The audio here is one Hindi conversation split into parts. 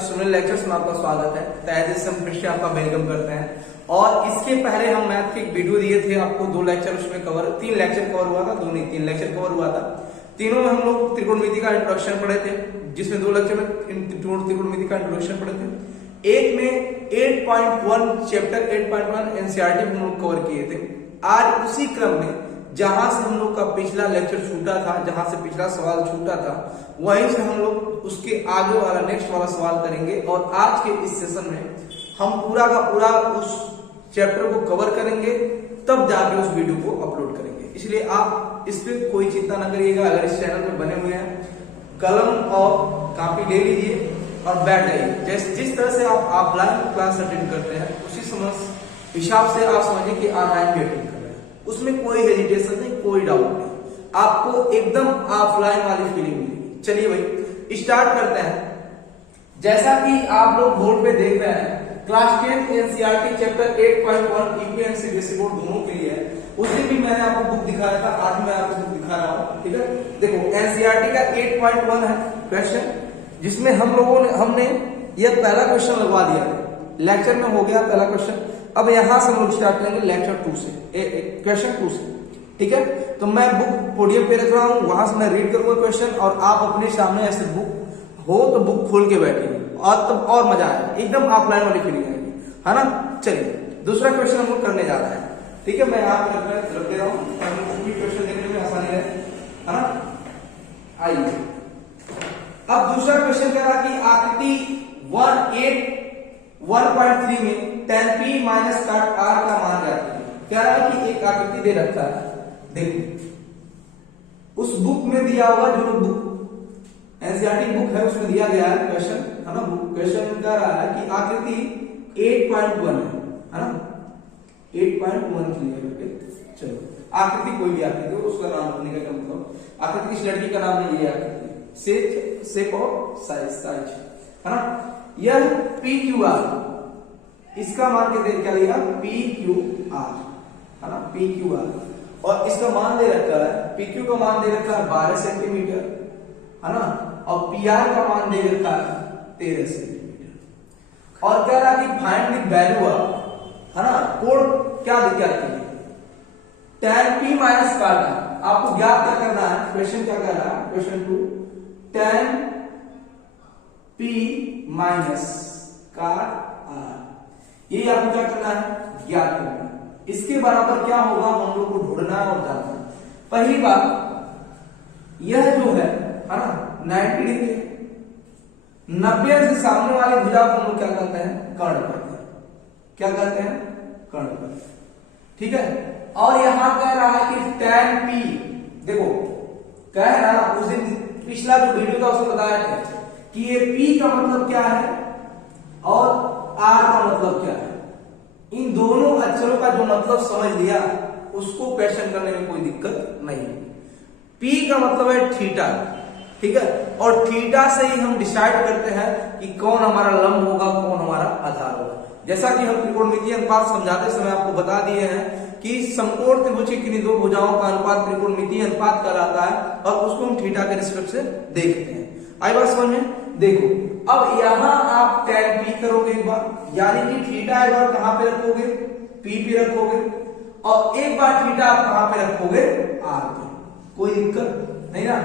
सुनील लेक्चर्स में आपका स्वागत है। तैयारी फिर से आपका वेलकम करते हैं। और इसके पहले हम मैथ के एक वीडियो दिए थे आपको, 2 लेक्चर उसमें कवर, 3 लेक्चर कवर हुआ था, 2 नहीं 3 लेक्चर कवर हुआ था। तीनों में हम लोग त्रिकोणमिति का इंट्रोडक्शन पढ़े थे, जिसमें 2 लेक्चर में त्रिकोणमिति का इंट्रोडक्शन पढ़े थे। एक में 8.1 चैप्टर 8.1 एनसीईआरटी हम लोग कवर किए थे। आज उसी क्रम में जहां से हम लोग का पिछला लेक्चर छूटा था, जहां से पिछला सवाल छूटा था, वहीं से हम लोग उसके आगे वाला नेक्स्ट वाला सवाल करेंगे। और आज के इस सेशन में हम पूरा का पूरा उस चैप्टर को कवर करेंगे, तब जाके उस वीडियो को अपलोड करेंगे। इसलिए आप इस पे कोई चिंता न करिएगा। अगर इस चैनल पे बने हुए हैं, कलम और कापी ले लीजिए और बैठ जाइए। जिस तरह से आप ऑफलाइन क्लास अटेंड करते हैं, उसी हिसाब से आप समझिए कि ऑनलाइन भी अटेंड कर रहे हैं। उसमें कोई हेजिटेशन नहीं, कोई डाउट नहीं, आपको एकदम ऑफलाइन वाली फीलिंग मिलेगी। चलिए भाई स्टार्ट करते हैं। जैसा कि आप लोग बोर्ड पे देख रहे हैं, class 10 NCERT chapter 8.1 EP and CBSE board दोनों के लिए है। उस दिन भी मैंने आपको बुक दिखाया था, आज मैं आपको बुक दिखा रहा हूं। ठीक है, देखो एनसीईआरटी का 8.1 है क्वेश्चन, जिसमें हमने यह पहला क्वेश्चन लगवा दिया था। लेक्चर में हो गया पहला क्वेश्चन। अब यहां से हम लोग स्टार्ट करेंगे लेक्चर 2 से, क्वेश्चन 2 से। ठीक है, तो मैं बुक पोडियम पे रख रहा हूं, वहां से मैं रीड करूंगा क्वेश्चन, और आप अपने सामने ऐसे बुक हो तो बुक खोल के बैठिए, और तब और मजा आएगा, एकदम ऑफलाइन वाली फीलिंग आएगी, है ना। चलिए दूसरा क्वेश्चन हम लोग करने जा रहे हैं। ठीक है, मैं यहाँ पे रख दे रहा हूँ, क्वेश्चन देखने में आसानी रहे, है ना। आइए अब दूसरा क्वेश्चन कह रहा कि आकृति 1.3 में tan p minus cot r का मान ज्ञात करें। कह रहा है कि एक आकृति दे रखा है, देखो उस बुक में दिया होगा, जो बुक एनसीईआरटी बुक है उसमें दिया गया है क्वेश्चन, है ना। क्वेश्चन कह रहा है कि आकृति 8.1 है ना, 8.1 क्लियर। चलो आकृति कोई भी आकृति हो, उसका नाम रखने का क्या मतलब, आकृति किस लड़की का नाम नहीं, ये आकृति शेप और साइज, है ना। यह पी क्यू आर, इसका मान के क्या लिया, पी क्यू आर, है ना, पी क्यू आर। और इसका मान दे रखा है, पी क्यू का मान दे रखा है 12 सेंटीमीटर, है ना, और पी आर का मान दे रखा है 13 सेंटीमीटर। और कह रहा कि फाइंड द वैल्यू ऑफ, है ना, कोड क्या दिया है, tan p minus cot r। आपको ज्ञात क्या करना है, क्वेश्चन क्या कह रहा है, question 2 tan p minus cot r, ये आपको क्या करना है, ज्ञात करना है। इसके बराबर क्या होगा, हम लोग को ढूंढना है और जानना है। पहली बात, यह जो है ना 90 डिग्री, 90 से सामने वाली भुजा को हम लोग क्या कहते हैं, कर्ण कहते हैं। क्या कहते हैं, कर्ण कहते हैं। ठीक है, और यहां कह रहा है कि tan p, देखो कह रहा है उस दिन पिछला जो वीडियो था उसमें बताया था कि ये p का मतलब क्या है और r का मतलब क्या है। इन दोनों अक्षरों का जो मतलब समझ लिया, उसको क्वेश्चन करने में कोई दिक्कत नहीं है। p का मतलब है थीटा, ठीक है, और थीटा से ही हम डिसाइड करते हैं कि कौन हमारा लंब होगा, कौन हमारा आधार होगा। जैसा कि हम त्रिकोणमितीय अनुपात समझाते समय आपको बता दिए हैं कि समकोण त्रिभुज की किन्हीं दो भुजाओं का अनुपात त्रिकोणमितीय अनुपात कहलाता है, और उसको हम थीटा के रिस्पेक्ट से देखते हैं। आई बात समझ में। देखो अब यहां आप tan p करोगे एक बार, यानी कि थीटा एक बार कहां पे रखोगे, p पे रखोगे, और एक बार थीटा आप कहां पे रखोगे, r पे। कोई दिक्कत नहीं ना।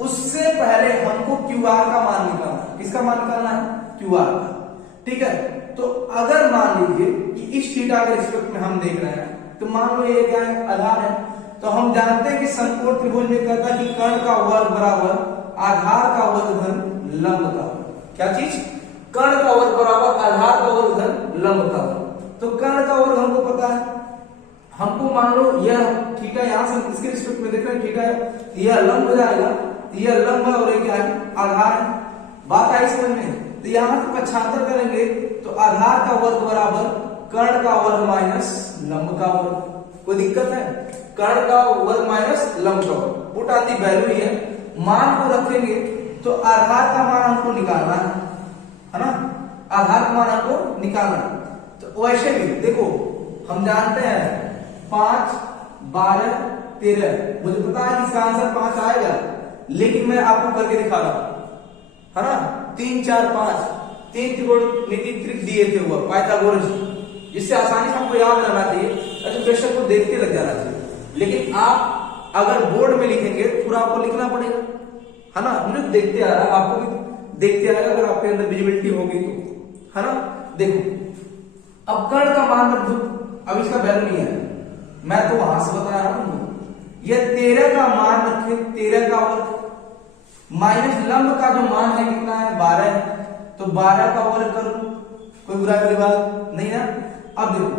उससे पहले हमको QR का मान निकालना है। किसका मान निकालना है, QR का। ठीक है, तो अगर मान लीजिए कि इस थीटा के रिस्पेक्ट में हम देख रहे हैं, तो मान लो ये क्या है, आधार है। तो हम जानते हैं कि समकोण त्रिभुज में कहता है कि कर्ण का वर्ग बराबर आधार का वर्ग धन लंब का वर्ग। क्या चीज, कर्ण का वर्ग बराबर आधार का वर्ग धन लंब का वर्ग। तो कर्ण का वर्ग हमको पता है, हमको मान लो यह थीटा, यहां से इसके रिस्पेक्ट में देख रहे हैं थीटा है, यह लंब हो जाएगा, यह लंब है और ये क्या है, आधार है। बात आई समझ में। तो यहां से पक्षांतर करेंगे तो आधार का वर्ग बराबर कर्ण का वर्ग माइनस लंब का वर्ग। कोई दिक्कत है, कर्ण का वर्ग माइनस लंब का वर्ग, पुट ऑन द वैल्यू ही है। मान को रखेंगे तो आधार का मान हमको निकालना है ना, आधार का मान हमको निकालना है। तो वैसे भी देखो हम जानते हैं 5, 12, 13, मुझे पता है कि इसका आंसर 5 आएगा, लेकिन मैं आपको करके दिखा रहा हूं, है ना। 3, 4, 5 तीन त्रिकोणमिति त्रिक दिए थे हुआ पाइथागोरस, जिससे आसानी से आपको याद रहना चाहिए, तो क्वेश्चन को देखते लग जाना चाहिए। लेकिन आप अगर बोर्ड में लिखेंगे तो पूरा आपको लिखना पड़ेगा, है ना। मुझे देखते आ रहा है, आपको भी देखते आ रहा है, अगर आपके अंदर विजिबिलिटी होगी तो, है ना। देखो अब कर्ण का मान रख दो, अब इसका वैल्यू नहीं है, मैं तो वहां से बता रहा हूं। ये 13 का मान रखे, 13 का वर्ग माइनस लंब का जो मान है कितना है 12 है, तो 12 का वर्ग करो, कोई बुरा वाली बात नहीं ना। अब देखो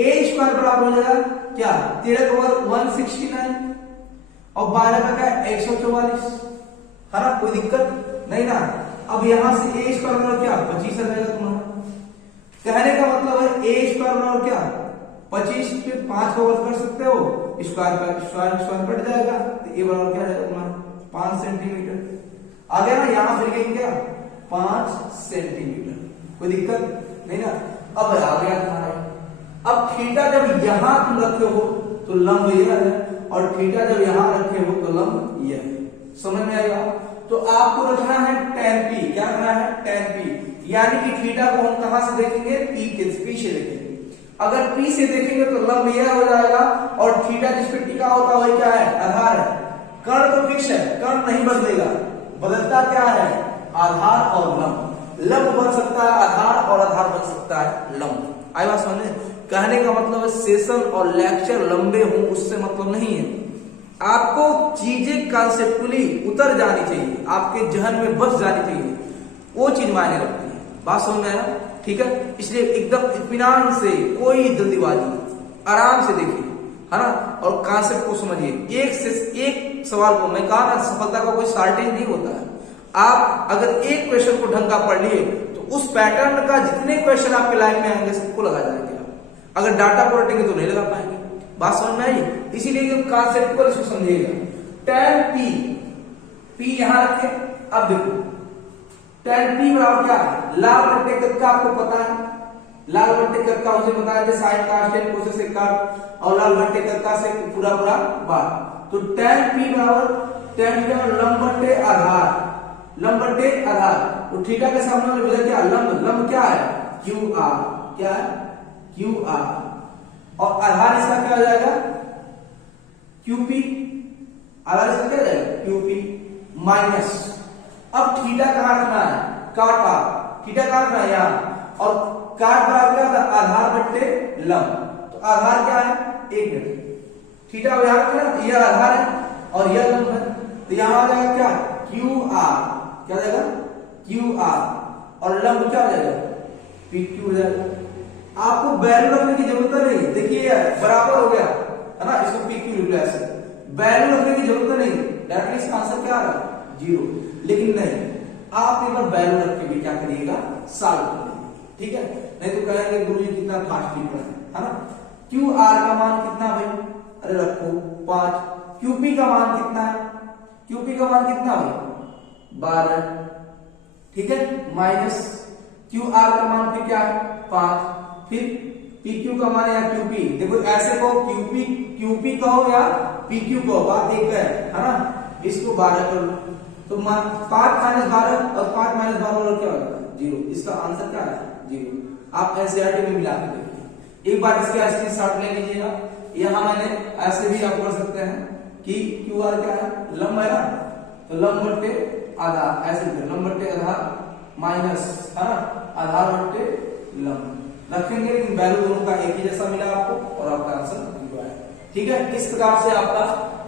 ए स्क्वायर बराबर हो जाएगा क्या, 13 का वर्ग 169 और 12 का क्या 144, है ना, कोई दिक्कत नहीं ना। अब यहां से ए स्क्वायर बराबर क्या 25 आ जाएगा तुम्हारा। कहने का मतलब है ए स्क्वायर बराबर क्या 25 पे 5 का वर्ग कर सकते हो, स्क्वायर का स्क्वायर कट जाएगा, तो ए बराबर क्या जाएगा तुम्हारा 5 सेंटीमीटर आ गया ना। यहां फिर गई क्या 5 सेंटीमीटर, कोई दिक्कत नहीं ना। अब आ गया तुम्हारा, अब थीटा जब यहां तुम रखे हो तो लंब ये है, और थीटा जब यहां रखे हो तो लंब ये है, समझ में आएगा। तो आपको रखना है tan p, क्या रखना है tan p, यानी कि थीटा को हम कहां से देखेंगे p से देखेंगे। अगर p से देखेंगे तो लंब यह हो जाएगा, और थीटा जिस पे टिका होता है वही क्या है आधार है। कर्ण तो फिक्स है, कर्ण नहीं बदलेगा, बदलता क्या है आधार और लंब। लंब बन सकता है आधार, और आधार बन सकता है लंब। आई बात समझे। कहने का मतलब है सेशन और लेक्चर लंबे हों उससे मतलब नहीं है, आपको चीजें कॉन्सेप्चुअली उतर जानी चाहिए, आपके जहन में बस जानी चाहिए, वो चीज मायने रखती है। बात समझ में आया, ठीक है। इसलिए एकदम इत्मीनान से, कोई जल्दीबाजी, आराम से देखिए, है ना, और कॉन्सेप्ट को समझिए। एक से एक सवाल को, मैं कहा ना सफलता का कोई शॉर्टेज नहीं होता है। आप अगर एक क्वेश्चन को ढंग का पढ़ लिए तो उस पैटर्न का जितने क्वेश्चन आपके लाइफ में आएंगे सबको लगा जाएंगे। अगर डाटा को रटेंगे तो नहीं लगा पाएंगे। बात समझ में आई। इसीलिए कॉन्सेप्ट को इसको समझिएगा। tan p यहां रखे। अब देखो tan p बराबर क्या है, लाल बट्टे कद का आपको पता है, लाल बट्टे कद का उसे बताया थे साइन का tan कोसेक से काट, और लाल बट्टे कद का से पूरा बात। तो tan p बराबर tan लंब बट्टे आधार, लंब बट्टे आधार, तो थीटा के सामने वाले वजह क्या लंब, लंब क्या है QR, क्या है QR, और आधार इसका क्या हो जाएगा QP, आधार इसका क्या जाएगा QP माइनस। अब थीटा कहां रखना है काटा, थीटा कहां रखना है यहाँ, और काट बराबर क्या था आधार बट्टे लंब, तो आधार क्या है 1 मिनट, थीटा यहां रखना, यह आधार है और यह लंब है, तो यहां आ जाएगा क्या QR, क्या जाएगा QR, और लंब क्या हो जाएगा PQ हो जाएगा। आपको वैल्यू रखने की जरूरत नहीं, देखिए बराबर हो गया है ना, इसको PQ लिख लो ऐसे, वैल्यू रखने की जरूरत नहीं, डायरेक्टली इसका आंसर क्या आ रहा है 0। लेकिन नहीं, आप एक बार वैल्यू रख के भी क्या करिएगा सॉल्व करिएगा, ठीक है। नहीं तो कहेंगे गुरुजी कितना फास्ट लिख है ना। QR का मान कितना भाई, अरे रखो 5। QP का मान कितना है, QP का मान कितना भाई 12, ठीक है, माइनस QR का मान फिर क्या है 5, फिर PQ का मान या QP, देखो ऐसे कहो QP कहो या PQ कहो, बात एक है ना। इसको 12 कर लो तो 5 माइनस 12 और 5 माइनस 12 क्या होगा 0, इसका आंसर क्या है 0। आप एनसीईआरटी में मिला के देखिए, एक बार इसका स्क्रीनशॉट ले लीजिएगा। यहां मैंने ऐसे भी आप कर सकते हैं कि QR क्या है लंब है ना, तो लंब बट्टे आधार, ऐसे लंब बट्टे आधार माइनस है ना आधार बट्टे लंब रखेंगे, लेकिन वैल्यू दोनों का एक ही जैसा मिला आपको, और आपका आंसर 0 है, ठीक है। इस प्रकार से आपका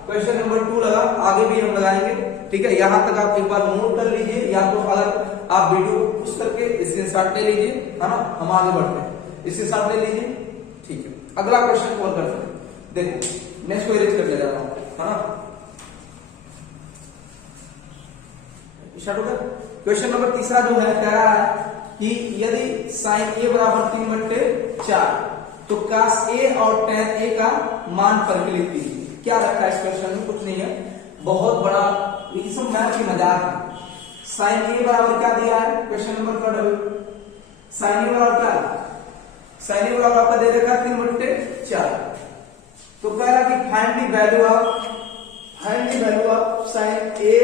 क्वेश्चन नंबर 2 लगा, आगे भी हम लगाएंगे, ठीक है। यहां तक आप एक बार नोट कर लीजिए, या तो अगर आप वीडियो पुश करके स्क्रीनशॉट ले लीजिए, है ना, हम आगे बढ़ते हैं, स्क्रीनशॉट ले लीजिए, ठीक है। अगला क्वेश्चन कौन करते हैं, देखो नेक्स्ट को इरेज कर ले जा रहा हूं, है ना। स्टार्ट हो गया। क्वेश्चन नंबर 3 जो है कह रहा है कि यदि sin a बराबर 3/4 तो cos a और tan a का मान परिकलित कीजिए। क्या रखा है इस क्वेश्चन में, कुछ नहीं है, बहुत बड़ा ये सब मैथ की मजाक है। sin a बराबर क्या दिया है क्वेश्चन नंबर का डबल, sin a बराबर क्या, sin a बराबर आपका दे देगा 3/4, तो कह रहा कि find the value of sin a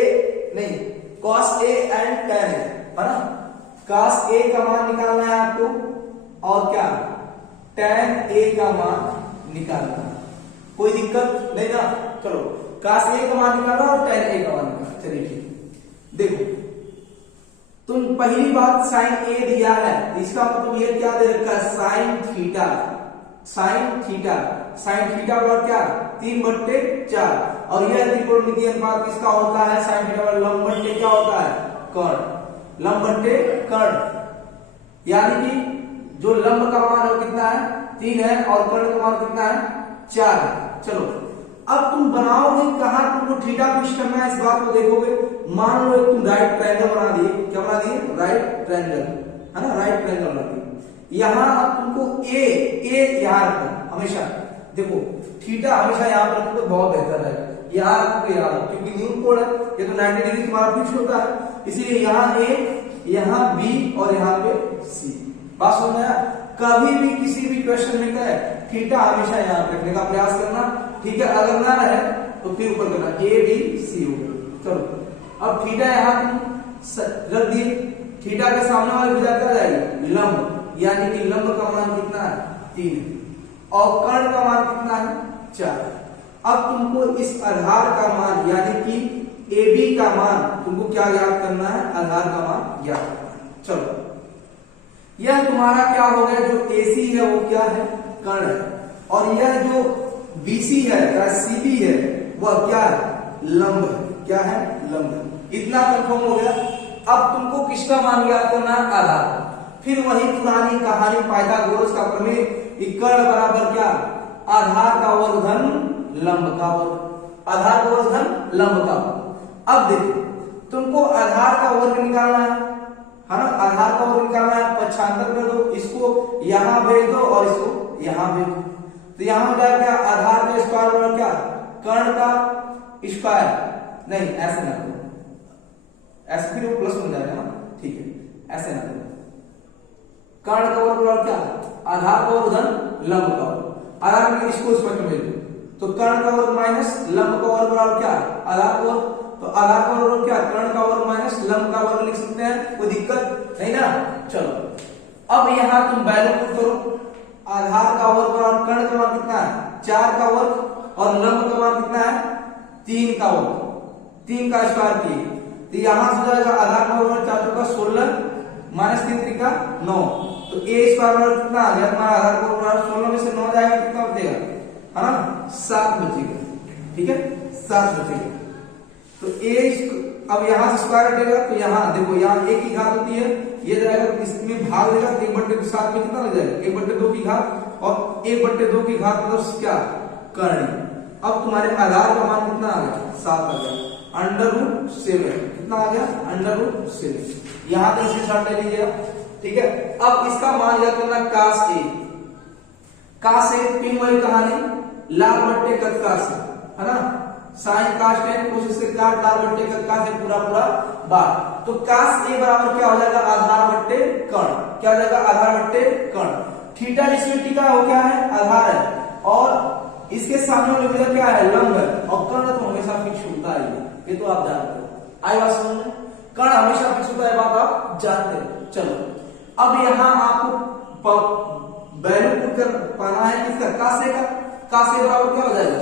नहीं cos a and tan a, है ना। cos A का मान निकालना है आपको और क्या tan A का मान निकालना है। कोई दिक्कत नहीं ना? चलो cos A का मान निकालना और tan A का मान निकालना। चलिए ठीक, देखो तुम पहली बात sin A दिया है, इसका मतलब ये क्या दे रखा है sin थीटा। sin थीटा बराबर क्या 3/4 और यह त्रिकोणमितीय अनुपात किसका होता है? sin थीटा बराबर लंब बट्टे क्या होता है कर्ण, लंब बट्टे कर्ण। यानी कि जो लंब का मान है कितना है 3 है और कर्ण का मान कितना है 4 है। चलो अब तुम बनाओगे कहां, तुमको थीटा पुश करना है, इस बात को देखोगे। मान लो तुम राइट ट्रायंगल बना दिए, क्या बना दिए राइट ट्रायंगल, है ना, राइट ट्रायंगल बना दिए। यहां अब तुमको ए यहां रखना हमेशा, देखो थीटा हमेशा यहां पर रखो तो बहुत बेहतर है। यहां रखो याद हो क्योंकि न्यूटन कोण है, ये तो 90 डिग्री तुम्हारा फिक्स होता है, इसीलिए यहां ए, यहां बी और यहां पे सी। बात समझ में आया? कभी भी किसी भी क्वेश्चन में क्या है थीटा हमेशा यहां रखने का प्रयास करना, ठीक है। अगर ना रहे तो फिर ऊपर करना ए बी सी हो गया। चलो अब थीटा यहां रख दिए, थीटा के सामने वाली भुजा क्या जाएगी लंब, यानी कि लंब का मान कितना है 3 और कर्ण का मान कितना है 4। अब तुमको इस आधार का मान यानी कि AB का मान तुमको क्या ज्ञात करना है, आधार का मान ज्ञात करना है। चलो यह तुम्हारा क्या हो गया, जो AC है वो क्या है कर्ण है और यह जो BC है या CB है वह क्या है लंब है, क्या है लंब। इतना कंफर्म हो गया। अब तुमको किसका मान ज्ञात करना है आधार। फिर वही पुरानी कहानी पाइथागोरस का प्रमेय, कर्ण बराबर क्या आधार का वर्ग धन लंब का वर्ग, आधार का वर्ग धन लंब का वर्ग। अब देखो तुमको आधार का वर्ग निकालना है ना, आधार का वर्ग निकालना है। पक्षांतर कर दो, इसको यहां भेज दो और इसको यहां भेज दो, तो यहां हो जाएगा क्या आधार का स्क्वायर बराबर क्या कर्ण का स्क्वायर, नहीं ऐसे ना करो, ऐसे फिर वो प्लस हो जाएगा ना, ठीक है ऐसे ना करो। कर्ण का वर्ग बराबर क्या आधार का वर्ग धन लंब का वर्ग, आधार में इसको स्पष्ट भेज दो तो कर्ण का वर्ग माइनस लंब का वर्ग बराबर क्या आधार का वर्ग, तो आधार का वर्ग क्या कर्ण का वर्ग माइनस लंब का वर्ग लिख सकते हैं, कोई दिक्कत नहीं ना। चलो अब यहां तुम वैल्यू पुट करो, आधार का वर्ग बराबर कर्ण का मान कितना है 4 का वर्ग और लंब का मान कितना है 3 का वर्ग, 3 का स्क्वायर किए तो यहां से जाएगा आधार का वर्ग 4 का 16 माइनस 3 त्रिका 9, तो a स्क्वायर बराबर कितना आ गया हमारा आधार का वर्ग 16 में से 9 जाएगा कितना बचेगा, है ना 7 बचेगा, ठीक है 7 बचेगा। तो a अब यहां से स्क्वायर हटेगा तो यहां देखो यहां a की घात होती है, ये जाएगा इसमें भाग देगा 1/7 में कितना लग जाएगा 1/2 की घात और 1/2 की घात मतलब क्या कर्ण। अब तुम्हारे आधार का मान कितना आ गया 7 आ गया, √7 कितना आ गया √7। यहां तो इसे साथ ले लीजिए, ठीक है। अब इसका मान याद करना cos A, cos A तीन वाली कहानी लाल बट्टे कत्का से, है ना, साइन cos tan कोशिश से काट लाल बट्टे कत्का से पूरा बार, तो cos A बराबर क्या हो जाएगा आधार बट्टे कर्ण, क्या हो जाएगा आधार बट्टे कर्ण। थीटा जिसमें टिका वो क्या है आधार है और इसके सामने वाली भुजा क्या है लंब है और कर्ण तो हमेशा फिक्स होता है, ये तो आप जानते हो। आई बात समझ में, कर्ण हमेशा फिक्स होता है, बात आप जानते हो। चलो अब यहां आपको वैल्यू पुट कर पाना है किसका cos A का, cos A बराबर क्या हो जाएगा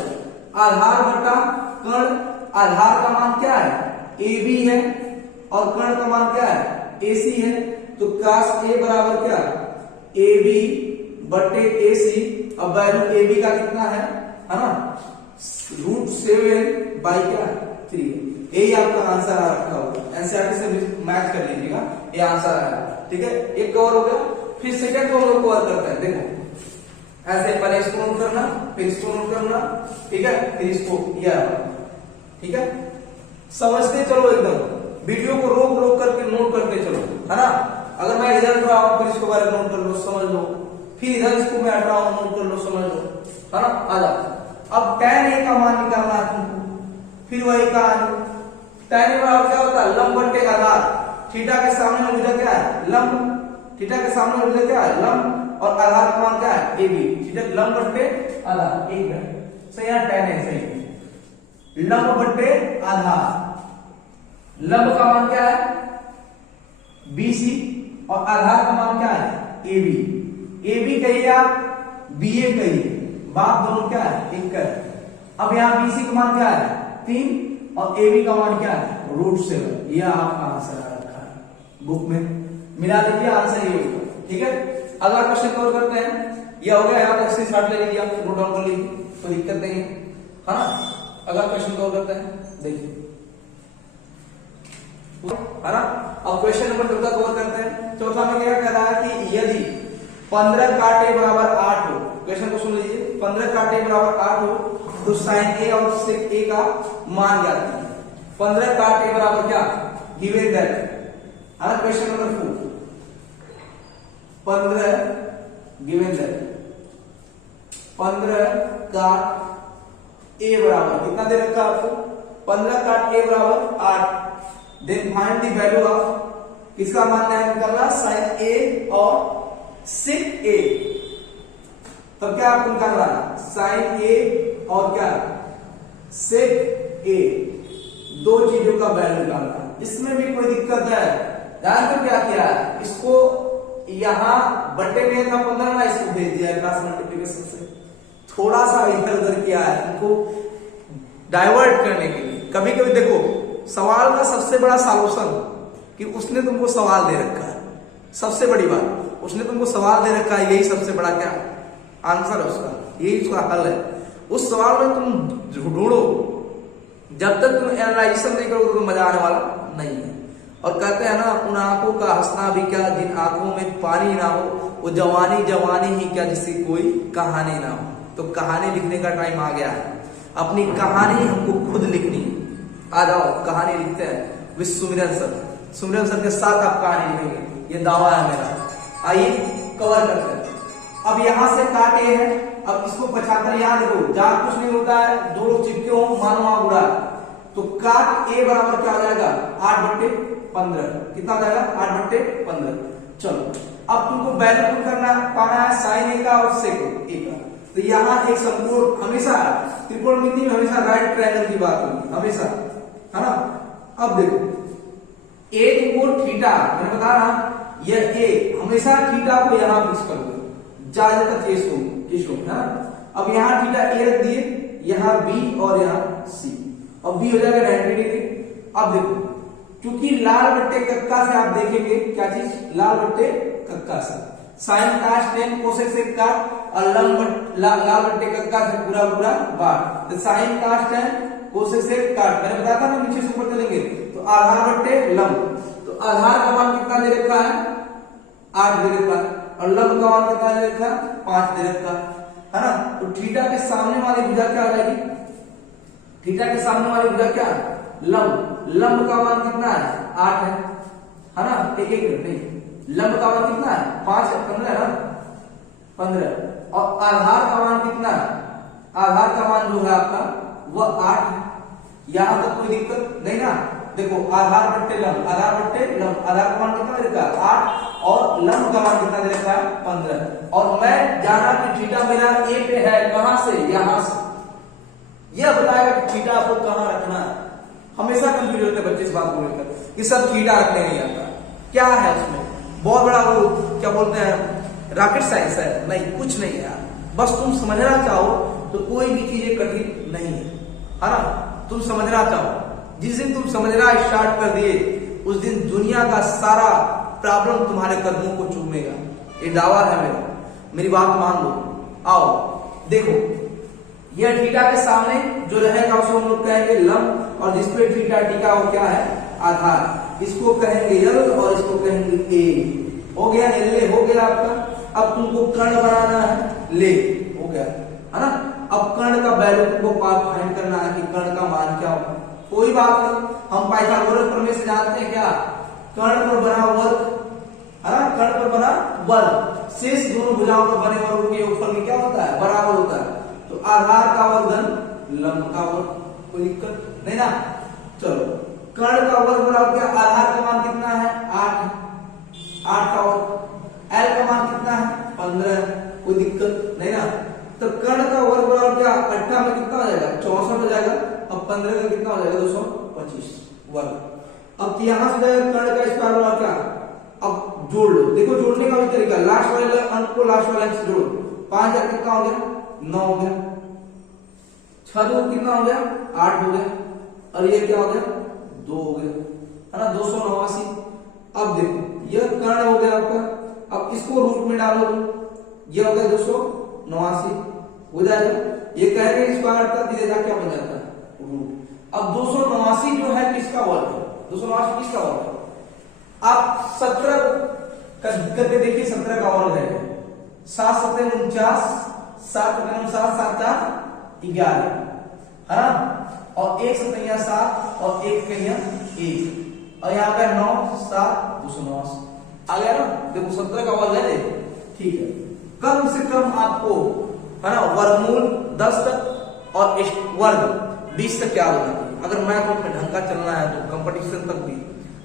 आधार बटा कर्ण, आधार का मान क्या है AB है और कर्ण का मान क्या है AC है, तो cos A बराबर क्या AB बटे AC। अब वैल्यू AB का कितना है ना √7 बाई क्या 3, यही आपका आंसर आ रखा होगा, एनसीईआरटी से मैच कर लीजिएगा, ये आंसर आया, ठीक है। एक कवर हो गया, फिर सेकंड कवर करते हैं। देखो ऐसे पहले इसको नोट करना फिर इसको नोट करना, ठीक है, फिर इसको यह, ठीक है। समझते चलो, एकदम वीडियो को रोक रोक करके नोट करते चलो, है ना। अगर मैं इधर हट रहा हूं फिर इसको बारे नोट कर लो समझ लो, फिर इधर इसको मैं हट रहा हूं नोट कर लो समझ लो, है ना। आ जाओ अब tan A का मान निकालना है तुमको, फिर वही कहानी tan A बराबर क्या होता है लंब बट्टे आधार, थीटा के सामने भुजा क्या है लंब, थीटा के सामने भुजा क्या है लंब और आधार का मान क्या है AB, थीटा लंब बट्टे आधार एक मिनट सही है, tan A सही लंब बट्टे आधार, लंब का मान क्या है BC और आधार का मान क्या है ए बी। ए बी कहिए आप, बी ए कहिए, बाप दोनों क्या है एक कर। अब यहाँ बी सी का मान क्या है 3 और ए बी का मान क्या है √7। यह आपका आंसर आ रखा है बुक में, मिला लीजिए आंसर ये होगा। ठीक है, अगला क्वेश्चन कवर करते हैं। यह हो गया, यहाँ तक स्क्रीनशॉट ले लीजिए, आप नोट डाउन कर लीजिए, कोई दिक्कत नहीं है ना। अगला क्वेश्चन कवर करते हैं, देखिए है ना। अब क्वेश्चन नंबर 14 कवर करते हैं। चौथा में क्या कह रहा है कि यदि 15 काट ए बराबर 8 हो, क्वेश्चन को सुन लीजिए, 15 काट ए बराबर 8 हो तो साइन ए और सेक ए का मान ज्ञात कीजिए। 15 काट ए बराबर क्या गिवन दैट है ना। क्वेश्चन नंबर 4, 15 गिवन दैट 15 काट ए बराबर कितना दे रखा आपको 15 काट ए बराबर 8। Then find the value of, किसका मान निकालना साइन ए और सेक ए। तो क्या आपको निकालना है साइन ए और क्या सेक ए, दो चीजों का वैल्यू निकालना है। इसमें भी कोई दिक्कत है, ध्यान कर क्या किया है, इसको यहां बट्टे में था 15 ना, इसको भेज दिया क्रॉस मल्टीप्लिकेशन से, थोड़ा सा इधर उधर किया है इनको डाइवर्ट करने के लिए। कभी कभी देखो सवाल का सबसे बड़ा सॉल्यूशन कि उसने तुमको सवाल दे रखा है, सबसे बड़ी बात उसने तुमको सवाल दे रखा है, यही सबसे बड़ा क्या आंसर है उसका, यही उसका हल है। उस सवाल में तुम ढूंढो, जब तक तुम एनालाइजेशन नहीं करोगे तो मजा आने वाला नहीं है। और कहते हैं ना, उन आंखों का हंसना भी क्या जिन आंखों में पानी ना हो, वो जवानी जवानी ही क्या जिसकी कोई कहानी ना हो। तो कहानी लिखने का टाइम आ गया है, अपनी कहानी हमको खुद लिखनी है। आ जाओ कहानी लिखते हैं विद सुमिरन सर, सुमिरन सर के साथ आप कहानी लिखेंगे, ये दावा है मेरा। आइए कवर करते हैं। अब यहां से काट ए है, अब इसको 75 याद रखो, जहां कुछ नहीं होता है दो लोग चिपके हो मान वहां बुरा, तो काट ए बराबर क्या हो जाएगा 8/15, कितना हो जाएगा 8/15। चलो अब तुमको वैल्यू करना पाना है साइन ए का और सेक ए का। तो यहाँ एक संपूर्ण, हमेशा त्रिकोणमिति में हमेशा राइट ट्रायंगल की बात होगी हमेशा, है ना। अब देखो ए तुमको थीटा, मैंने बता रहा यह ए हमेशा थीटा को यहां फिक्स कर दो, ज्यादातर केस है ना। अब यहाँ थीटा ए रख दिए, यहाँ बी और यहाँ सी, अब बी हो जाएगा 90 डिग्री। अब देखो क्योंकि लाल बट्टे कक्का से आप देखेंगे क्या चीज, लाल बट्टे कक्का से साइन काश टेन कोसेक से काट और लाल बट्टे कक्का से पूरा पूरा बार, तो साइन काश टेन कोसेक से काट, मैंने बताया था ना नीचे से ऊपर चलेंगे तो आधार बट्टे लंब। तो आधार का मान कितना दे रखा है 8 दे रखा है, और लंब का मान कितना दे रखा 5 दे रखा है ना। तो थीटा के सामने वाली भुजा क्या हो जाएगी, थीटा के सामने वाली भुजा क्या लंब, लंब का मान कितना है 8 है ना। एक मिनट नहीं, लंब का मान कितना है 5 है, 15 है ना 15, और आधार का मान कितना है, आधार का मान जो है आपका वह 8 है। यहां तक कोई दिक्कत नहीं ना। देखो आधार बट्टे लंब, आधार बट्टे लंब, आधार का मान कितना दे रखा है 8 और लंब का मान कितना दे रखा है 15। और मैं जाना कि थीटा मेरा ए पे है, कहां से यहां से, यह बताएगा कि थीटा आपको कहां रखना है। हमेशा कंफ्यूज होते हैं बच्चे इस बात को लेकर कि सब थीटा रखने नहीं आता, क्या है उसमें बहुत बड़ा वो क्या बोलते हैं रॉकेट साइंस है, नहीं कुछ नहीं है। बस तुम समझना चाहो तो कोई भी चीजें कठिन नहीं है ना। तुम समझना चाहो, जिस दिन तुम समझना स्टार्ट कर दिए उस दिन दुनिया का सारा प्रॉब्लम तुम्हारे कदमों को चूमेगा, ये दावा है मेरा, मेरी बात मान लो। आओ देखो, यह थीटा के सामने जो रहेगा उसको हम लोग कहेंगे लंब, और जिसपे थीटा टिका वो क्या है आधार, इसको कहेंगे यल और इसको कहेंगे ए। हो गया एल हो गया आपका। अब तुमको कर्ण बनाना है, ले हो गया है ना। अब कर्ण का वैल्यू तुमको फाइंड करना है कि कर्ण का मान क्या होगा। कोई बात नहीं, हम पाइथागोरस प्रमेय से जानते हैं क्या, कर्ण पर बना वर्ग है ना, कर्ण पर बना वर्ग, शेष दोनों भुजाओं पर बने वर्गों के योगफल में क्या होता है बराबर होता है। तो आधार का वर्ग धन लंब का वर्ग, कोई दिक्कत नहीं ना। चलो कर्ण का वर्ग बराबर क्या, आधार का मान कितना है 8 का वर्ग, एल का मान कितना है 15, कोई दिक्कत नहीं ना। तो कर्ण का वर्ग बराबर क्या 18 में कितना हो जाएगा 64 हो जाएगा, अब 15 का कितना हो जाएगा 225 वर्ग। अब यहां से जाएगा कर्ण का स्क्वायर बराबर क्या, अब जोड़ लो। देखो जोड़ने का भी तरीका, लास्ट वाले अंक को लास्ट वाले अंक से जोड़ो। 5000 कितना हो गया? 9 हो गया। 6 2 कितना हो गया? 8 हो गया। और ये क्या हो गया? 2 हो गया, है ना, 289। अब देखो यह कर्ण हो गया आपका, अब इसको रूट में डालो तो ये हो गया 289 हो जाएगा। ये कह रहे हैं स्क्वायर का सीधा क्या बन जाता है? रूट। अब 289 जो है किसका वर्ग है? 289 किसका वर्ग है? आप 17 करके देखिए, 17 का वर्ग है 7 7 49, 7 7 7 4 11, है ना, और 1 7 7 और 1 1, और यहाँ पे 9 7 289 आ गया ना। देखो 17 का वर्ग है, ठीक है। कम से कम आपको, है ना, वर्गमूल 10 तक और वर्ग 20 तक क्या होना चाहिए। अगर मैथ में ढंग का चलना है तो कंपटीशन तक भी,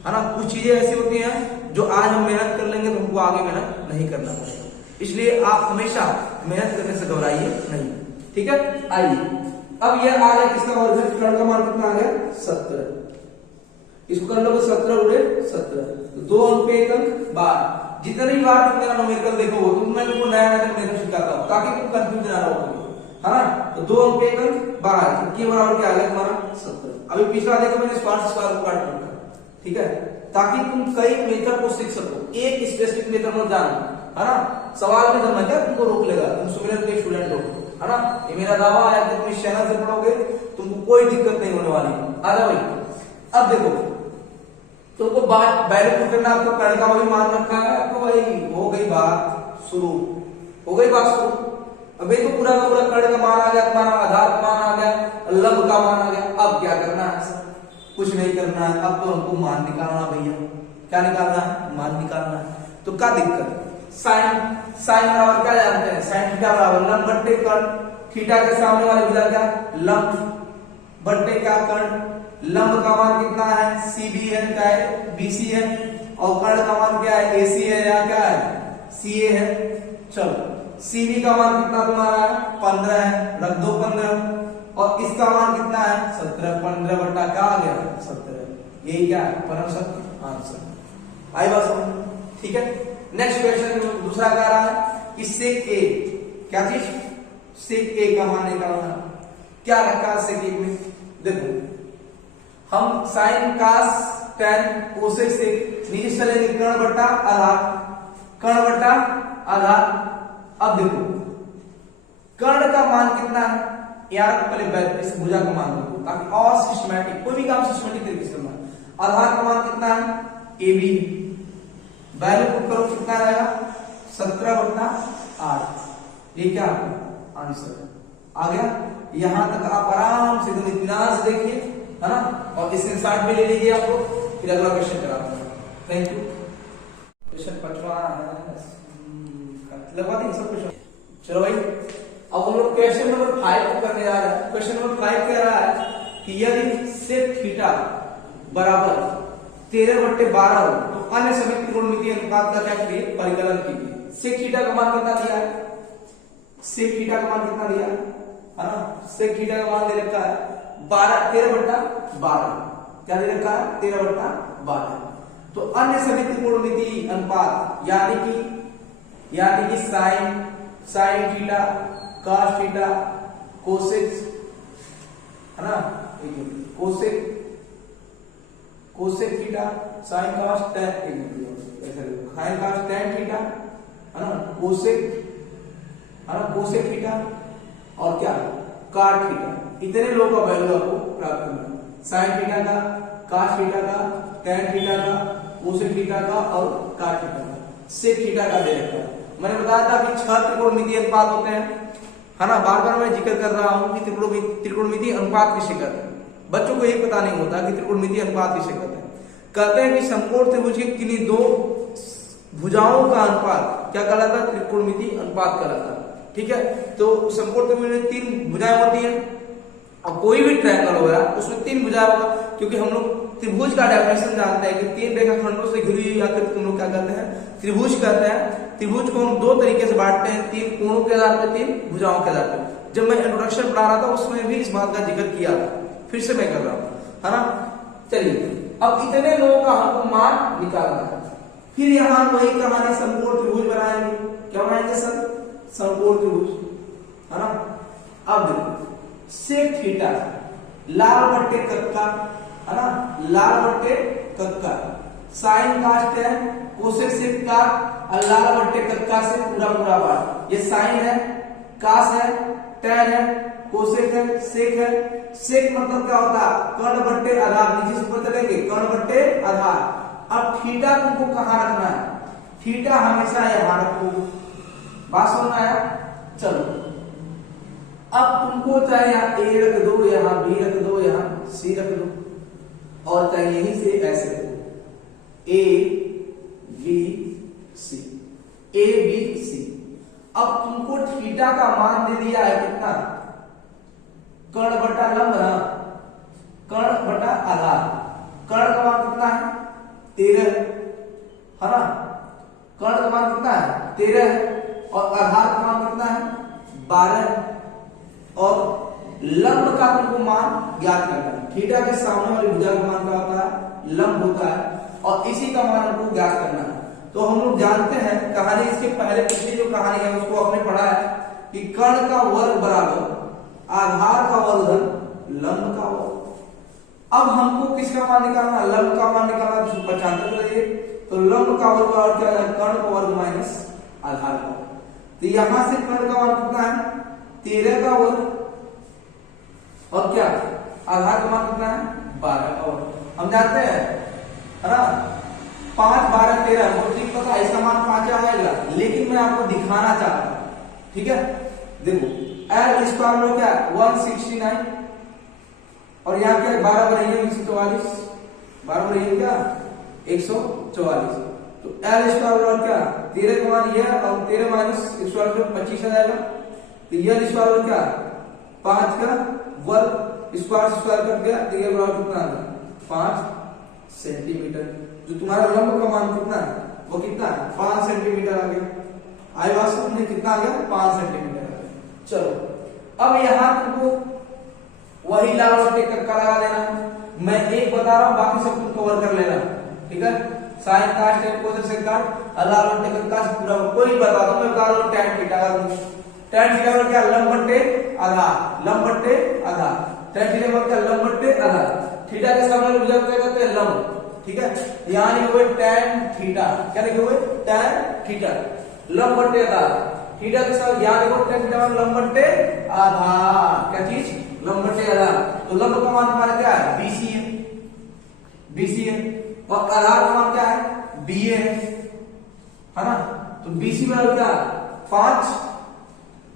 है ना। कुछ चीजें ऐसी होती हैं जो आज हम मेहनत कर लेंगे तो हमको आगे मेहनत नहीं करना पड़ेगा, इसलिए आप हमेशा मेहनत करने से घबराइए नहीं, ठीक है। आइए अब यह आ गया किसका वर्ग है? कर्ण का मान कितना आ गया? 17। इसको कर लो 17 उड़े 17, तो 2 अंक पे 1 अंक 12। जितनी बार तुम मेरा न्यूमेरिकल देखोगे तो मैं तुमको नया नया मेथड सिखाता हूं ताकि तुम कंफ्यूज ना रहो, है ना। तो 2 अंक पे 1 अंक 12 के बराबर क्या आ गया तुम्हारा? 17। अभी पिछला देखो मैंने स्क्वायर को काट दिया, ठीक है, ताकि तुम कई मेथड को सीख सको, एक स्पेसिफिक मेथड मत जानो, है ना। सवाल में जब क्या तुमको रोक लेगा, तुम सुमिरन के स्टूडेंट हो, है ना। ये मेरा दावा है कि तुम इस चैनल से पढ़ोगे तुमको कोई दिक्कत नहीं होने वाली। आजा भाई, अब देखो तुमको बात वैल्यू पुट करना, आपको कर्ण का वही मान रखा है आपको, भाई हो गई बात शुरू, हो गई बात शुरू। अबे तो पूरा का पूरा कर्ण का मान आ गया, तुम्हारा आधार का मान आ गया, लंब का मान आ गया। अब क्या करना है सर? कुछ नहीं करना है, अब तो हमको मान निकालना भैया। क्या निकालना है? मान निकालना है। तो क्या दिक्कत? साइन बराबर क्या जानते हैं? साइन थीटा बराबर लंब बट्टे कर्ण। थीटा के सामने वाले भुजा क्या? लंब बट्टे क्या? कर्ण। लंब का मान कितना है? CB है, क्या है? BC है। और कर्ण का मान क्या है? AC है या क्या है? CA है। चलो CB का मान कितना तुम्हारा है? 15 है, रख दो 15। और इसका मान कितना है? 17। 15 बट्टा क्या आ गया? 17। यही क्या है? परम सत्य आंसर। आई बात समझ? ठीक है। नेक्स्ट क्वेश्चन दूसरा कह रहा है कि sec A, क्या चीज? sec A का मान निकालना। क्या रखा है sec A में? देखो हम साइन कास tan कोसेक सेक नीचे चलेंगे, कर्ण बट्टा आधार, कर्ण बट्टा आधार। अब देखो कर्ण का मान कितना है यार, पहले इस भुजा का मान देखो ताकि और सिस्टमैटिक, कोई भी काम सिस्टमैटिक तरीके से करना। आधार का मान कितना है? AB। वैल्यू पुट करो, कितना आएगा? 17/8। ये क्या आंसर आ गया। यहां तक आप आराम से एकदम इत्मीनान से देखिए, है ना, और स्क्रीनशॉट भी ले लीजिए आपको। फिर अगला क्वेश्चन कराता हूं। Thank you. क्वेश्चन 5वां लगवा देंगे सब क्वेश्चन। चलो भाई अब हम लोग क्वेश्चन नंबर 5 को करने जा रहे हैं। क्वेश्चन नंबर 5 कह रहा है कि यदि सेक थीटा बराबर 13/12 हो तो अन्य सभी त्रिकोणमितीय अनुपात का क्या करिए? परिकलन कीजिए। सेक थीटा का मान कितना दिया है? सेक थीटा का मान कितना दिया है ना? सेक थीटा का मान दे रखा है 13/12। क्या दे रखा है? 13/12। तो अन्य सभी त्रिकोणमितीय अनुपात यानी कि sine theta, cos theta, cosec, है ना, cosec theta, sine cos tan, sine cos tan theta, है ना, कोसेक, है ना, कोसेक थीटा और क्या? Cot theta. इतने लोगों का वैल्यू आपको प्राप्त करना है। साइन थीटा का, कॉस थीटा का, टैन थीटा का, कोसेक थीटा का और कॉट थीटा का, सेक थीटा का दे रखा है। मैंने बताया था कि 6 त्रिकोणमितीय अनुपात होते हैं, है ना। बार बार मैं जिक्र कर रहा हूं कि त्रिकोणमितीय अनुपात किसे कहते हैं। बच्चों को यही पता नहीं होता कि त्रिकोणमितीय अनुपात किसे कहते हैं। कहते हैं कि समकोण त्रिभुज की किन्हीं दो भुजाओं का अनुपात क्या कहलाता है? त्रिकोणमितीय अनुपात कहलाता है। ठीक है, तो समकोण त्रिभुज में 3 भुजाएं होती हैं। अब कोई भी ट्रायंगल होगा उसमें 3 भुजाएं होगा, क्योंकि हम लोग त्रिभुज का डेफिनेशन जानते हैं कि 3 रेखाखंडों से घिरी हुई आकृति तुम लोग क्या कहते हैं? त्रिभुज कहते हैं। त्रिभुज को हम 2 तरीके से बांटते हैं, 3 कोणों के आधार पर, 3 भुजाओं के आधार पर। जब मैं इंट्रोडक्शन पढ़ा रहा था उसमें भी इस बात का जिक्र किया था, फिर से मैं कर रहा हूं, है ना। चलिए अब इतने लोगों का हमको मान निकालना है। फिर यहां वही कहानी समकोण त्रिभुज बनाएंगे। क्या बनाएंगे सर? समकोण त्रिभुज, है ना। अब देखो सेक थीटा लाल बट्टे कक्का, है ना, लाल बट्टे कक्का, साइन कास्ट है, कोसेक सेक का, और लाल बट्टे कक्का से पूरा पूरा बार। ये साइन है, कास है, टैन है, कोसेक है, सेक है। सेक मतलब क्या होता है? कर्ण बट्टे आधार। नीचे से ऊपर चलेंगे, कर्ण बट्टे आधार। अब थीटा तुमको कहां रखना है? थीटा हमेशा यहां रखो। बात समझ आया? चलो अब तुमको चाहे यहाँ ए रख दो, यहाँ बी रख दो, यहाँ सी रख दो, और चाहे यहीं से ऐसे A B C, A B C. अब तुमको थीटा का मान दे दिया है कितना? कर्ण बटा लंब ना, कर्ण बटा आधार। कर्ण का मान कितना है? 13, है ना। कर्ण का मान कितना है? 13, और आधार का मान कितना है? 12। और लंब का तुमको मान ज्ञात करना है। थीटा के सामने वाली भुजा का मान क्या होता है? लंब होता है, और इसी का मान हमको ज्ञात करना है। तो हम लोग जानते हैं कहानी, इसके पहले पिछली जो कहानी है उसको आपने पढ़ा है कि कर्ण का वर्ग बराबर आधार का वर्ग लंब का वर्ग। अब हमको किसका मान निकालना? लंब का मान निकालना। तो 95 रहिए, तो लंब का वर्ग और क्या है? कर्ण का वर्ग माइनस आधार का वर्ग। तो यहां से कर्ण का मान कितना है? 13 का वर्ग, और क्या आधार का मान कितना है? 12 का वर्ग। हम जानते हैं, है ना, 5 12 13 मुझे पता है इसका मान 5 आएगा, लेकिन मैं आपको दिखाना चाहता हूं। ठीक है, देखो एल स्क्वायर में क्या 169, और यहाँ क्या 12 बराबर 144, 12 बराबर क्या 144। तो एल स्क्वायर बराबर क्या 13 का मान यह, और 13 माइनस 144 25 आ जाएगा। तो यह स्क्वायर क्या 5 का वर्ग, स्क्वायर स्क्वायर कट गया, तो यह बराबर कितना आ गया 5 सेंटीमीटर। जो तुम्हारा लंब का मान कितना है? वो कितना है? 5 सेंटीमीटर आ गया। आई वास्तव में कितना आ गया? 5 सेंटीमीटर आ गया। चलो अब यहां तुमको वही लाल बट्टे कक्का लगा देना। मैं एक बता रहा हूं, बाकी सब तुम कवर कर लेना। ठीक है, साइन कास्ट है, कोसेक सेक काट, लाल बट्टे कक्का से पूरा कोई बता दो, मैं बता रहा हूं टैन थीटा का। टैन थीटा का क्या? लंब बट्टे आधार, लंब बट्टे आधार। टैन थीटा का क्या? लंब बट्टे आधार। थीटा के सामने भुजा क्या कहते हैं? लंब। ठीक है, यहां लिखे हुए टैन थीटा। क्या लिखे हुए? टैन थीटा, लंब बट्टे आधार। थीटा के साथ यहां लिखो टैन थीटा लंब बट्टे आधार। क्या चीज? लंब बट्टे आधार। तो लंब का मान हमारा क्या है? BC है, BC है, और आधार का मान क्या है? BA है ना। तो BC बराबर क्या?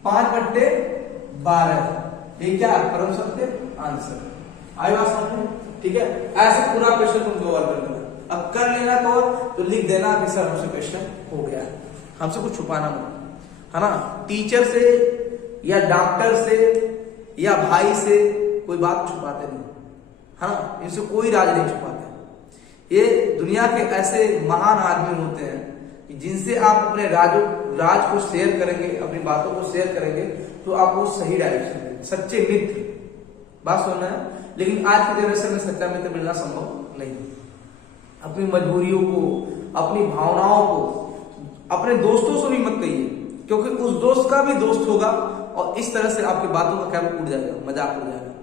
5 बट्टे 12। ये क्या परम सत्य आंसर आई बात समझ में? ठीक है, ऐसे पूरा क्वेश्चन तुम कवर कर लेना। अब कर लेना कवर, तो लिख देना कि सर हमसे क्वेश्चन हो गया। हमसे कुछ छुपाना मत, है ना। टीचर से या डॉक्टर से या भाई से कोई बात छुपाते नहीं, है ना। इनसे कोई राज नहीं छुपाते। ये दुनिया के ऐसे महान आदमी होते हैं कि जिनसे आप अपने राज को शेयर करेंगे, अपनी बातों को शेयर करेंगे, तो आपको सही डायरेक्शन देंगे। सच्चे मित्र, बात सुनना है। लेकिन आज की जनरेशन में सच्चा मित्र मिलना संभव नहीं। अपनी मजबूरियों को, अपनी भावनाओं को अपने दोस्तों से भी मत कहिए, क्योंकि उस दोस्त का भी दोस्त होगा, और इस तरह से आपकी बातों का क्या उड़ जाएगा, मजाक उड़ जाएगा।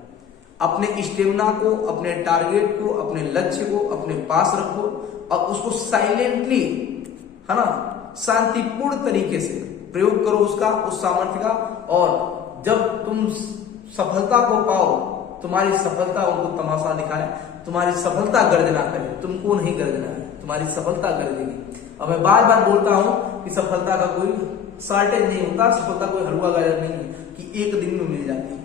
अपने स्टेमिना को, अपने टारगेट को, अपने लक्ष्य को अपने पास रखो, और उसको साइलेंटली, है ना, शांतिपूर्ण तरीके से प्रयोग करो उसका, उस सामर्थ्य का। और जब तुम सफलता को पाओ, तुम्हारी सफलता उनको तमाशा दिखाए, तुम्हारी सफलता गर्जना करे, तुमको नहीं गर्जना है, तुम्हारी सफलता गर्जेगी। और मैं बार बार बोलता हूं कि सफलता का कोई शॉर्टेज नहीं होता, सफलता कोई हलवा गाजर नहीं है कि एक दिन में मिल जाती है।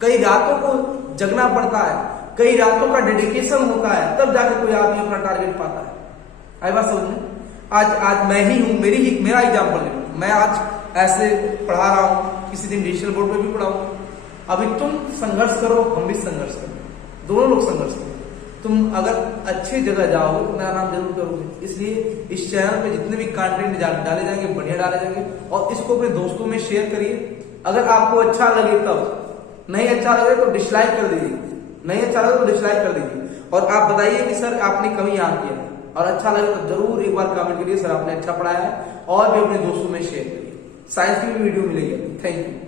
कई रातों को जगना पड़ता है, कई रातों का डेडिकेशन होता है, तब जाकर कोई आदमी अपना टारगेट पाता है। आई बात समझ में? आज मैं ही हूं, मेरा एग्जाम्पल ले लो। मैं आज ऐसे पढ़ा रहा हूं, किसी दिन डिजिटल बोर्ड पे भी पढ़ाऊं। अभी तुम संघर्ष करो, हम भी संघर्ष करो, दोनों लोग संघर्ष करो। तुम अगर अच्छी जगह जाओगे तो मेरा नाम जरूर करोगे। इसलिए इस चैनल पे जितने भी कंटेंट डाले जाएंगे बढ़िया डाले जाएंगे, और इसको अपने दोस्तों में शेयर करिए। अगर आपको अच्छा लगे तब, नहीं अच्छा लगे तो डिसलाइक कर दीजिए, नहीं अच्छा लगे तो डिसलाइक कर दीजिए। और आप बताइए कि सर आपने कमी यहाँ किया, और अच्छा लगे तो जरूर एक बार कमेंट करिए सर आपने अच्छा पढ़ाया है, और भी अपने दोस्तों में शेयर करिए। साइंस की भी वीडियो मिलेगी। Thank you.